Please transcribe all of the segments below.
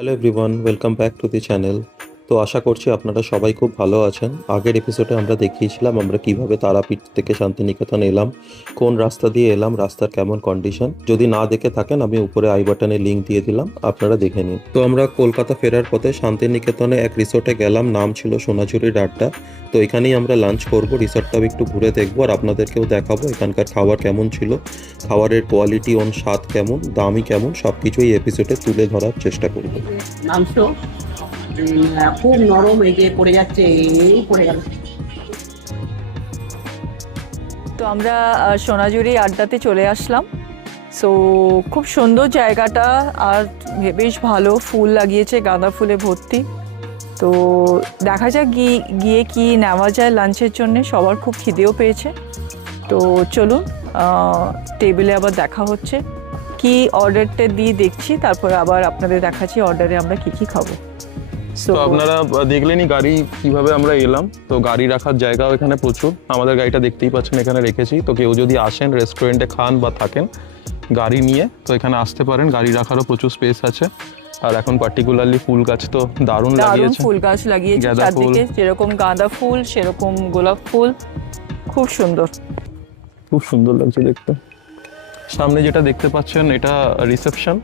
Hello everyone, welcome back to the channel. তো আশা করছি আপনারা সবাই খুব ভালো আছেন। আগের এপিসোডে আমরা দেখিয়েছিলাম আমরা কিভাবে তারাপীঠ থেকে শান্তিনিকেতন এলাম, কোন রাস্তা দিয়ে এলাম, রাস্তার কেমন কন্ডিশন। যদি না দেখে থাকেন আমি উপরে আই বাটনে লিঙ্ক দিয়ে দিলাম, আপনারা দেখে নিন। তো আমরা কলকাতা ফেরার পথে শান্তিনিকেতনে এক রিসোর্টে গেলাম, নাম ছিল সোনাঝুরির আড্ডা। তো এখানেই আমরা লাঞ্চ করব, রিসোর্টটাও একটু ঘুরে দেখবো আর আপনাদেরকেও দেখাবো এখানকার খাবার কেমন ছিল, খাবারের কোয়ালিটি স্বাদ কেমন, দামই কেমন, সব কিছুই এপিসোডে তুলে ধরার চেষ্টা করব। মাংস খুব নরম, এই যে পড়ে যাচ্ছে, এই পড়ে গেল। তো আমরা সোনাঝুরি আড্ডাতে চলে আসলাম। সো খুব সুন্দর জায়গাটা, আর বেশ ভালো ফুল লাগিয়েছে, গাঁদা ফুলে ভর্তি। তো দেখা যাক গিয়ে কি নেওয়া যায় লাঞ্চের জন্য। সবার খুব খিদেও পেয়েছে। তো চলুন, টেবিলে আবার দেখা হচ্ছে। কি অর্ডারটা দিয়ে দেখছি, তারপরে আবার আপনাদের দেখাচ্ছি অর্ডারে আমরা কি খাবো। তো আপনারা দেখলেনই গাড়ি কিভাবে আমরা এলাম। তো গাড়ি রাখার জায়গাও এখানে প্রচুর, আমাদের গাড়িটা দেখতেই পাচ্ছেন এখানে রেখেছি। তো কেউ যদি আসেন রেস্টুরেন্টে খান বা থাকেন গাড়ি নিয়ে, তো এখানে আসতে পারেন, গাড়ি রাখারও প্রচুর স্পেস আছে। আর এখন পার্টিকুলারলি ফুল গাছ তো দারুণ লাগিয়েছে, ফুল গাছ লাগিয়েছে চারদিকে, যেরকম গাঁদা ফুল সেরকম গোলাপ ফুল, খুব সুন্দর, খুব সুন্দর লাগছে দেখতে। সামনে যেটা দেখতে পাচ্ছেন এটা রিসেপশন,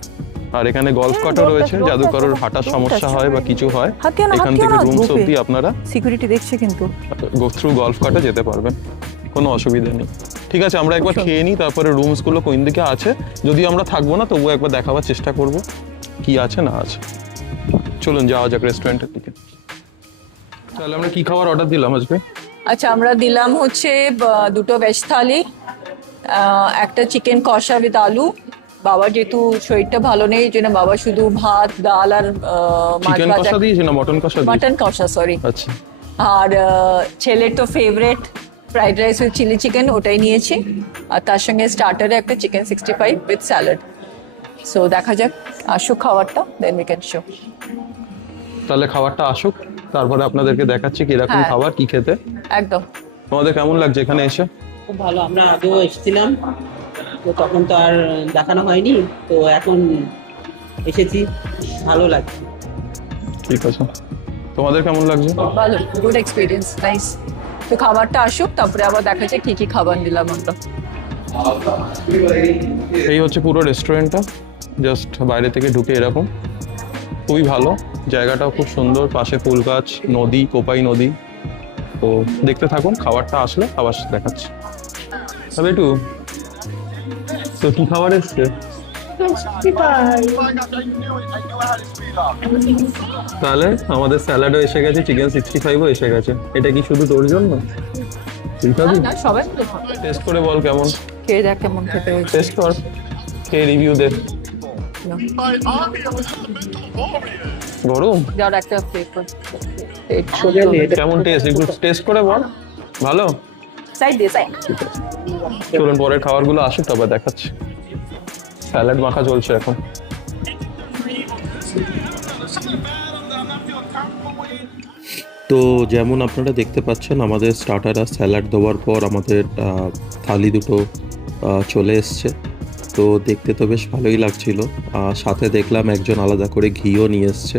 আর এখানে গলফ কার্টও রয়েছে, যাদের কারোর হাঁটার সমস্যা হয় বা কিছু হয় এখান থেকে রুমস অবধি আপনারা সিকিউরিটি দেখছে কিন্তু গো থ্রু গলফ কার্টে যেতে পারবেন, কোনো অসুবিধা নেই। ঠিক আছে, আমরা একবার খেয়ে নিই, তারপরে রুমসগুলো কোন দিকে আছে, যদি আমরা থাকবো না তবুও একবার দেখাবার চেষ্টা করব কি আছে না আছে। চলুন যাওয়া যাক রেস্টুরেন্টের দিকে। তাহলে আমরা কি খাবার অর্ডার দিলাম আজকে? আচ্ছা, আমরা দিলাম হচ্ছে দুটো ভেজ থালি, একটা চিকেন কষা উইথ আলু। বাবার যেহেতু শরীরটা ভালো নেই, এই জন্য বাবা শুধু ভাত, ডাল আর মাছ চিকেন ভাজা। কষা দিয়েছে না মটন কষা দিয়েছে? মটন কষা, সরি। আচ্ছা। আর ছেলের তো favourite fried rice with chilli chicken, ওটাই নিয়েছি। আর তার সঙ্গে স্টার্টারে একটা চিকেন 65 উইথ স্যালাড। সো দেখা যাক আসুক খাবারটা, দেন উই ক্যান শো। তাহলে খাবারটা আসুক, তারপরে আপনাদেরকে দেখাচ্ছি কিরকম হ্যাঁ। খাবার, কি খেতে। একদম। তোমাদের কেমন লাগছে এখানে এসে? খুব ভালো, আমরা আগেও এসেছিলাম, তো তখন তো আর দেখানো হয়নি, তো এখন এসেছি, ভালো লাগছে। ঠিক আছে, তোমাদের কেমন লাগছে? ভালো, গুড এক্সপিরিয়েন্স, নাইস। তো খাবারটা আসুক, তারপরে আবার দেখা যাক কি খাবার নিলাম আমরা। এই হচ্ছে পুরো রেস্টুরেন্টটা, জাস্ট বাইরে থেকে ঢুকে এরকম। খুবই ভালো, জায়গাটাও খুব সুন্দর, পাশে ফুল গাছ, নদী, কোপাই নদী। তো দেখতে থাকুন, খাবারটা আসলে আবার দেখাচ্ছি। তবে একটু, তো কি খাবার এসছে? তাহলে আমাদের স্যালাডও এসে গেছে, চিকেন 65ও এসে গেছে। এটা কি শুধু তোর জন্য? তুই খাবি? না, সবাই টেস্ট করে বল কেমন। খেয়ে দেখ কেমন খেতে হয়েছে। টেস্ট কর, খেয়ে রিভিউ দে। গরম যার একটা ফ্লেভার কেমন টেস্ট, একটু টেস্ট করে বল। ভালো? সাইড দিয়ে সাইড। চলুন পরের খাবারগুলো আসুক, তবে দেখাচ্ছি। স্যালাড মাখা চলছে এখন। তো যেমন আপনারা দেখতে পাচ্ছেন আমাদের স্টার্টার আর স্যালাড দেওয়ার পর আমাদের থালি দুটো চলে এসছে। তো দেখতে তো বেশ ভালোই লাগছিল। সাথে দেখলাম একজন আলাদা করে ঘিও নিয়ে এসছে।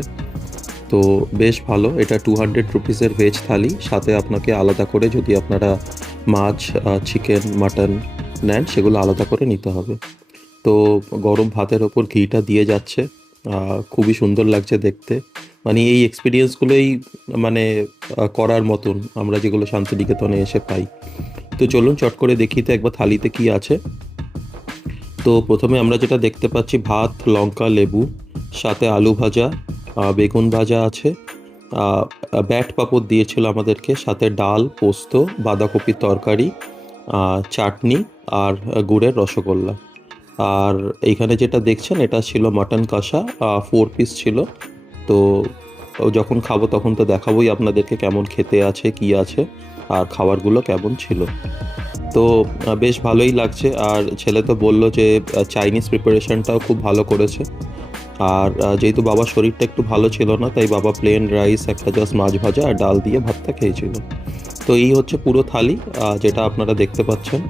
তো বেশ ভালো, এটা 200 রুপিসের ভেজ থালি, সাথে আপনাকে আলাদা করে যদি আপনারা মাছ, চিকেন, মাটন নেন সেগুলো আলাদা করে নিতে হবে। তো গরম ভাতের ওপর ঘিটা দিয়ে যাচ্ছে, খুবই সুন্দর লাগছে দেখতে। মানে এই এক্সপিরিয়েন্সগুলোই মানে করার মতন আমরা যেগুলো শান্তিনিকেতনে এসে পাই। তো চলুন চট করে দেখি তো একবার থালিতে কি আছে। তো প্রথমে আমরা যেটা দেখতে পাচ্ছি, ভাত, লঙ্কা, লেবু, সাথে আলু ভাজা, বেগুন ভাজা আছে, ব্যাট পাঁপড় দিয়েছিল আমাদেরকে, সাথে ডাল, পোস্ত, বাঁধাকপির তরকারি, চাটনি আর গুড়ের রসগোল্লা। আর এইখানে যেটা দেখছেন এটা ছিল মাটন কষা, 4 পিস ছিল। তো যখন খাবো তখন তো দেখাবোই আপনাদেরকে কেমন খেতে আছে, কি আছে, আর খাবারগুলো কেমন ছিল। তো বেশ ভালোই লাগছে। আর ছেলে তো বললো যে চাইনিজ প্রিপারেশনটাও খুব ভালো করেছে। আর যেহেতু বাবার শরীরটা একটু ভালো ছিল না, তাই বাবা প্লেন রাইস, একটা জাস্ট মাছ ভাজা আর ডাল দিয়ে ভাতটা খেয়েছিল। তো এই হচ্ছে পুরো থালি যেটা আপনারা দেখতে পাচ্ছেন।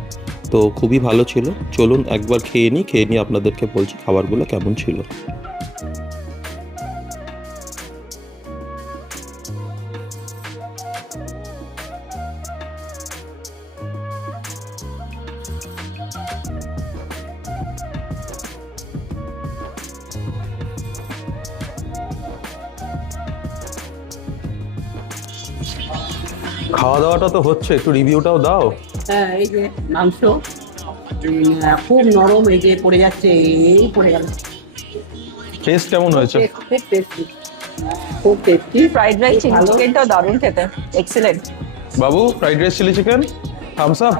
তো খুবই ভালো ছিল। চলুন একবার খেয়ে নিই, আপনাদেরকে বলছি খাবারগুলো কেমন ছিল। খাওয়া দাওয়াটা তো হচ্ছে, একটু রিভিউটাও দাও। হ্যাঁ, এই যে মাংস খুব নরম, এই যে পড়ে যাচ্ছে, এই পড়ে গেল। টেস্ট কেমন হয়েছে? খুব টেস্টি, খুব টেস্টি। ফ্রাইড রাইস চিলি চিকেনটাও দারুণ খেতে, এক্সিলেন্ট। বাবু fried rice chilli chicken Thums Up.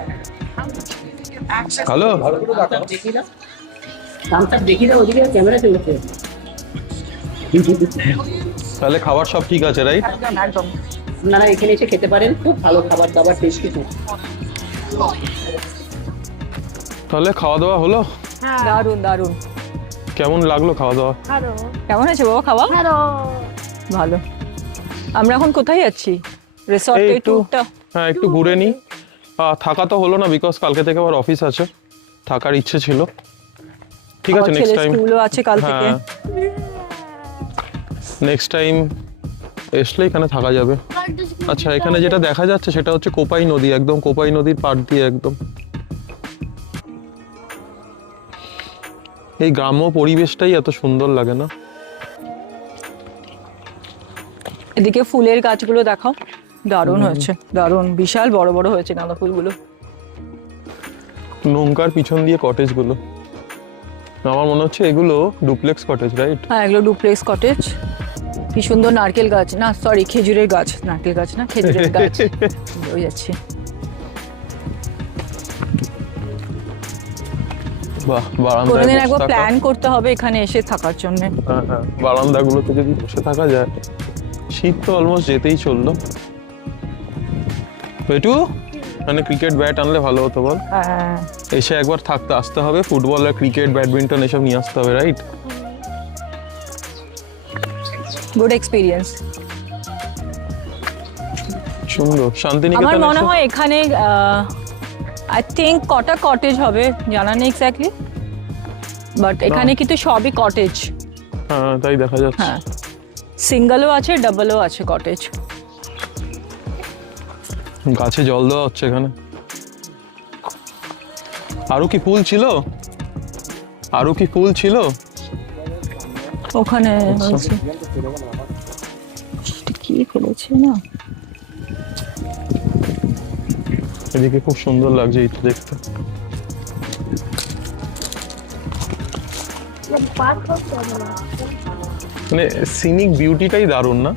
Hello, দেখি না, ওদিকে ক্যামেরা চলেছে। তাহলে খাবার সব ঠিক আছে রাইট? একদম একদম। আপনারা এখানে এসে খেতে পারেন, খুব ভালো খাবার দাবার, টেস্টি খুব। তাহলে খাওয়া দাওয়া হলো? দারুণ দারুণ। কেমন লাগলো খাওয়া দাওয়া? কেমন হয়েছে বাবা খাওয়া? ভালো। আমরা এখন কোথায় যাচ্ছি? রিসর্টের এই একটু, ট্যুরটা। হ্যাঁ একটু ঘুরে নিই। থাকা তো হলো না, বিকজ কালকে থেকে আবার অফিস আছে, থাকার ইচ্ছে ছিল। ঠিক আছে, নেক্সট টাইম। স্কুলও আছে কাল থেকে। হ্যাঁ, নেক্সট টাইম এসলে এখানে থাকা যাবে। আচ্ছা, এখানে যেটা দেখা যাচ্ছে সেটা হচ্ছে কোপাই নদী, একদম কোপাই নদীর পাড় দিয়ে একদম। এই গ্রাম্য পরিবেশটাই এত সুন্দর লাগে না? এদিকে ফুলের গাছগুলো দেখাও, দারুণ হয়েছে, দারুণ, বিশাল বড় বড় হয়েছে গাঁদা ফুলগুলো। নৌকার পিছন দিয়ে কটেজগুলো, আমার মনে হচ্ছে এগুলো ডুপ্লেক্স কটেজ, রাইট? হ্যাঁ, এগুলো ডুপ্লেক্স কটেজ। কি সুন্দর নারকেল গাছ, না সরি খেজুরের গাছ, নারকেল গাছ না, খেজুরের গাছ। হয়ে যাচ্ছে। বাহ, বারান্দায় কোনোদিন বসে একবার থাকা। প্ল্যান করতে হবে এখানে এসে থাকার জন্য। হ্যাঁ হ্যাঁ, বারান্দাগুলোতে যদি বসে থাকা যায়। শীত তো অলমোস্ট যেতেই চললো। পেটু, মানে ক্রিকেট ব্যাট আনলে ভালো হতো বল। হ্যাঁ, এসে একবার থাকতে আসতে হবে, ফুটবল আর ক্রিকেট ব্যাডমিন্টন এসব নিয়ে আসতে হবে, রাইট? Good experience. সুন্দর। আমার শান্তিনিকেতন মনে হয় এখানে আই থিঙ্ক কটা কটেজ হবে জানা নেই এক্স্যাক্টলি, বাট এখানে কিন্তু সবই কটেজ। হ্যাঁ, তাই দেখা যাচ্ছে। হ্যাঁ, সিঙ্গেলও আছে, ডাবলও আছে কটেজ। গাছে জল দেওয়া হচ্ছে এখানে। আরো কি ফুল ছিল? আরো কি ফুল ছিল ওখানে? আচ্ছা। হয়েছে কি ফেলেছে না? এদিকে খুব সুন্দর লাগছে এই দেখতে। মানে সিনিক বিউটিটাই দারুণ না?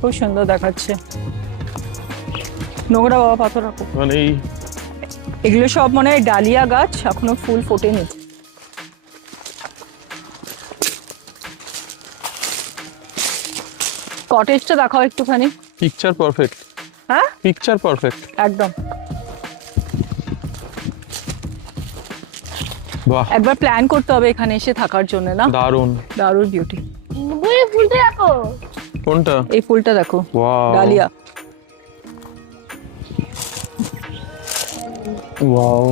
খুব সুন্দর দেখাচ্ছে। নোংরা বাবা পাথর রাখো। মানে এই এগুলো সব মনে হয় ডালিয়া গাছ, এখনো ফুল ফোটেনি। কটেজটা দেখাও একটুখানি। Picture perfect. হ্যাঁ, পিকচার পারফেক্ট একদম। বাহ, একবার প্ল্যান করতে হবে এখানে এসে থাকার জন্য, না? দারুণ। দারুণ বিউটি। ফুলটা রাখো। কোনটা? এই ফুলটা দেখো, ওয়াও, ডালিয়া। ওয়াও।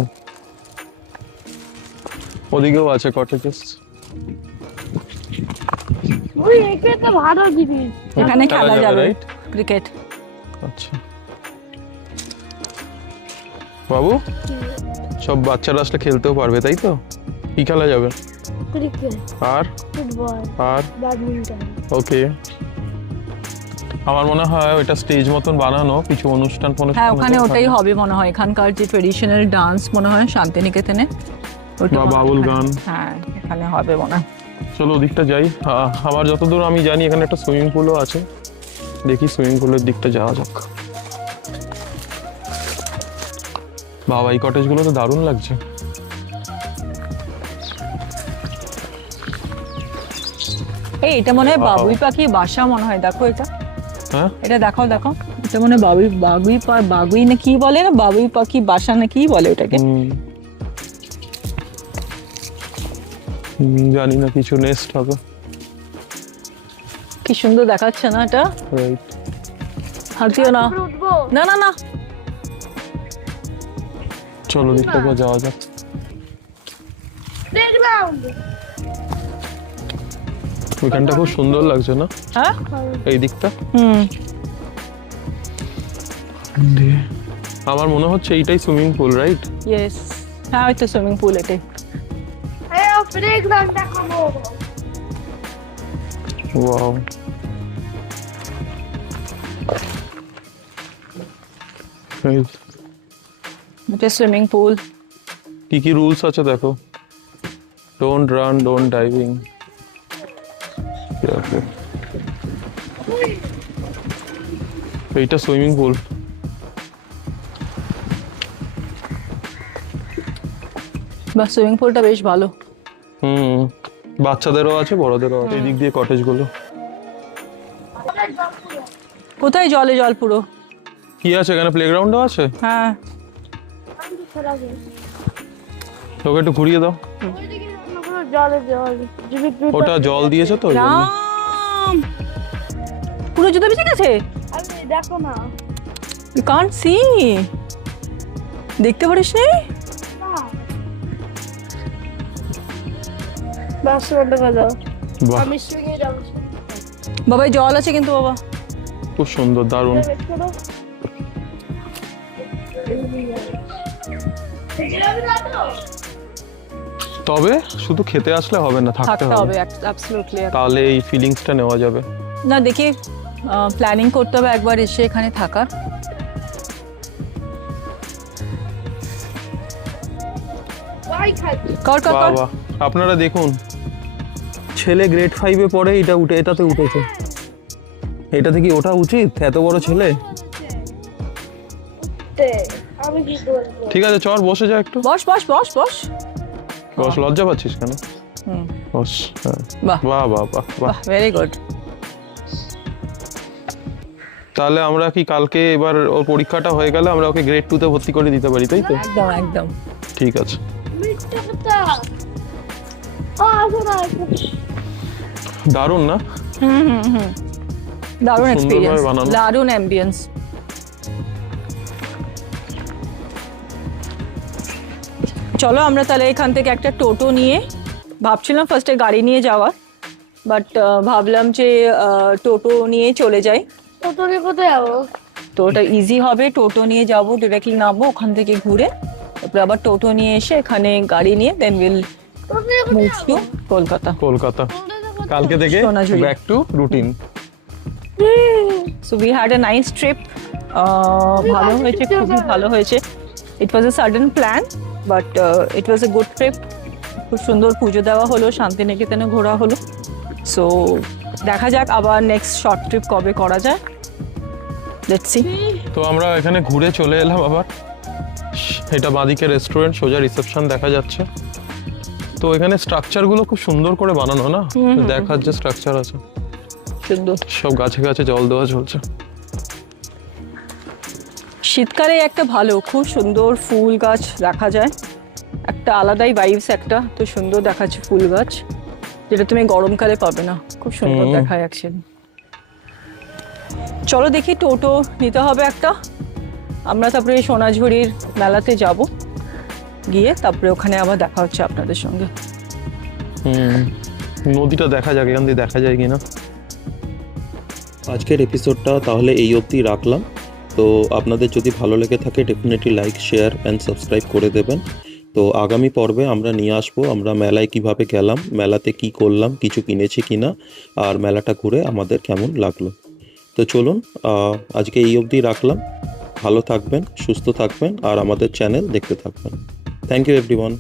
ওদিকেও আছে কটেজেস। ওই এটা ভালো জিনিস। এখানে খেলা যাবে রাইট? ক্রিকেট। আচ্ছা বাবু, সব বাচ্চারা আসলে খেলতেও পারবে তাই তো? কি খেলা যাবে? ক্রিকেট, আর ফুটবল, আর ব্যাডমিন্টন। ওকে। আমার মনে হয় ওইটা স্টেজ মতন বানানো, কিছু অনুষ্ঠান হ্যাঁ, ওখানে হতে ওটাই পারে। হবে মনে হয়, এখানকার যে ট্রেডিশনাল ডান্স মনে হয় শান্তিনিকেতনে ওটা বা মনে হয় বাউল এখানে- গান। হ্যাঁ, এখানে হবে মনে হয়। চলো ওদিকটা যাই। আমার যতদূর আমি জানি এখানে একটা সুইমিং পুলও আছে, দেখি সুইমিং পুলের দিকটা যাওয়া যাক। বাবা, এই কটেজগুলো তো দারুণ লাগছে। এই এটা মনে হয় Wow. বাবুই পাখি বাসা মনে হয়, দেখো এটা, হ্যাঁ, এটা দেখাও দেখো, এটা মনে হয় বাগুই না কি বলে না, বাবুই পাখি বাসা না কি বলে ওটাকে। জানি না, কিছু নেস্ট হবে। কি সুন্দর দেখাচ্ছে না এটা? রাইট। হাতিও না, উঠবো। না না না। চলো দিকটা একবার যাওয়া যাক। প্লেগ্রাউন্ড। ওইখানটা খুব সুন্দর লাগছে না, হ্যাঁ, এই দিকটা? হুম, আমার মনে হচ্ছে এইটাই সুইমিং পুল, রাইট? ইয়েস, হ্যাঁ ওই তো সুইমিং পুল এটাই। হ্যাঁ, প্লেগ্রাউন্ড দেখাবো। ওয়াও। এটা সুইমিং পুল। কি কি রুলস আছে দেখো, ডোন্ট রান, ডোন্ট ডাইভিং। এইটা সুইমিং পুল। বা সুইমিং পুলটা বেশ ভালো। বাচ্চাদেরও আছে, বড়দেরও আছে। এই দিক দিয়ে কটেজ গুলো। কোথায় জলে জল পুরো? কি আছে এখানে? প্লেগ্রাউন্ডও আছে। হ্যাঁ, তোকে একটু ঘুরিয়ে দাও। জলে জল ওটা জল দিয়েছে তো ওই জন্য। রাম, পুরো জুতো ভিজে গেছে। আরে দেখো না, ইউ কান্ট সি, দেখতে পারিস নি? বাস বন্ধ করে দাও, বাহ, আমি সুইঙে যাবো। বাবা জল আছে কিন্তু বাবা। খুব সুন্দর, দারুণ। তবে শুধু খেতে আসলে হবে না, থাকতে থাকতে হবে, হবে অ্যাবসলিউটলি। তাহলে এই ফিলিংসটা নেওয়া যাবে। না দেখি প্ল্যানিং করতে হবে একবার এসে এখানে থাকার। কর কর কর। বাবা, আপনারা দেখুন, ছেলে গ্রেড 5-এ পড়ে, এটাতে উঠেছে। এটাতে কি ওঠা উচিত? এত বড় ছেলে। আমি কি করবো? ঠিক আছে, চল বসে যা একটু। বস বস বস বস। বস, লজ্জা পাচ্ছিস কেন? হুম, বস। হ্যাঁ। বাহ বাহ বাহ বাহ বাহ। বাহ, ভেরি গুড। তাহলে আমরা কি কালকে, এবার ওর পরীক্ষাটা হয়ে গেলে আমরা ওকে গ্রেড 2-তে ভর্তি করে দিতে পারি, তাই তো? একদম একদম। ঠিক আছে। মিথ্যা কথা। আসো না, দারুণ না? হুম হুম হুম, দারুণ খুব সুন্দরভাবে এক্সপিরিয়েন্স, বানানো। দারুণ অ্যাম্বিয়েন্স। চলো আমরা তাহলে এখান থেকে একটা টোটো নিয়ে, ভাবছিলাম ফার্স্টে গাড়ি নিয়ে যাওয়ার, বাট ভাবলাম যে টোটো নিয়ে চলে যাই। তোরে কোথায় যাবো? তো ওটা ইজি হবে, টোটো নিয়ে যাব, ডিরেক্টলি নামবো ওখান থেকে ঘুরে, তারপরে আবার টোটো নিয়ে এসে এখানে গাড়ি নিয়ে দেন উইল তোরে মুভ কোথায় টু যাবো? কলকাতা। কলকাতা। কালকে থেকে Sonajhuri. Back to routine. So we had a nice trip. ভালো হয়েছে, খুবই ভালো হয়েছে। It was a sudden plan, but it was a good trip. খুব সুন্দর পুজো দেওয়া হলো, শান্তিনিকেতনে ঘোরা হলো। সো দেখা যাক আবার নেক্সট শর্ট ট্রিপ কবে করা যায়, লেটস সি। তো আমরা এখানে ঘুরে চলে এলাম আবার। এটা বাঁদিকে রেস্টুরেন্ট, সোজা রিসেপশন দেখা যাচ্ছে। তো এখানে স্ট্রাকচারগুলো খুব সুন্দর করে বানানো না, দেখার যে স্ট্রাকচার আছে সুন্দর। সব গাছে গাছে জল দেওয়া চলছে। শীতকালে একটা ভালো, খুব সুন্দর ফুল গাছ দেখা যায়, একটা আলাদাই ভাইবস, একটা তো সুন্দর দেখাচ্ছে ফুল গাছ, যেটা তুমি গরমকালে পাবে না। খুব সুন্দর দেখায় অ্যাকচুয়ালি। চলো দেখি টোটো নিতে হবে একটা, আমরা তারপরে সোনাঝুরির মেলাতে যাব, গিয়ে তারপরে ওখানে আবার দেখা হচ্ছে আপনাদের সঙ্গে। নদীটা দেখা যাক, এখান দিয়ে দেখা যায় কিনা। আজকের এপিসোডটা তাহলে এই অবধি রাখলাম। তো আপনাদের যদি ভালো লেগে থাকে definitely like, share and subscribe করে দেবেন। তো আগামী পর্বে আমরা নিয়ে আসবো আমরা মেলায় কিভাবে গেলাম, মেলাতে কি করলাম, কিছু কিনেছি কিনা, আর মেলাটা ঘুরে আমাদের কেমন লাগলো। তো চলুন আজকে এই অবধি রাখলাম। ভালো থাকবেন, সুস্থ থাকবেন আর আমাদের চ্যানেল দেখতে থাকবেন। Thank you everyone.